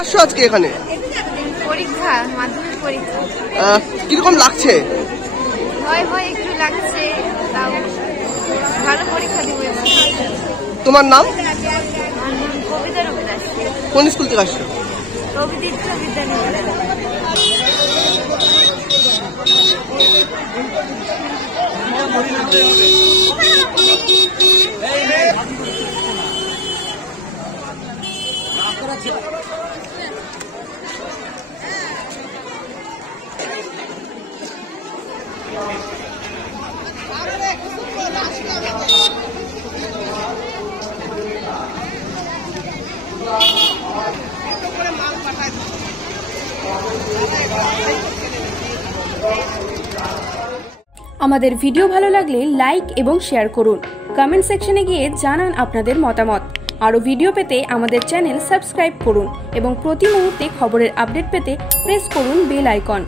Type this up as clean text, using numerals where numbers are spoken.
আসছো আজকে এখানে? পরীক্ষা, মাধ্যমিক পরীক্ষা। কিরকম লাগছে? ভয় ভয় একটু লাগছে, তাও ভালো পরীক্ষা দিব। তোমার নাম? আমার নাম কবিতা রবিদাস। কোন স্কুল থেকে আসছো? রবিতীর্থ বিদ্যানিকেতন। আমাদের ভিডিও ভালো লাগলে লাইক এবং শেয়ার করুন। কমেন্ট সেকশনে গিয়ে জানান আপনাদের মতামত। আরও ভিডিও পেতে আমাদের চ্যানেল সাবস্ক্রাইব করুন এবং প্রতি মুহূর্তে খবরের আপডেট পেতে প্রেস করুন বেল আইকন।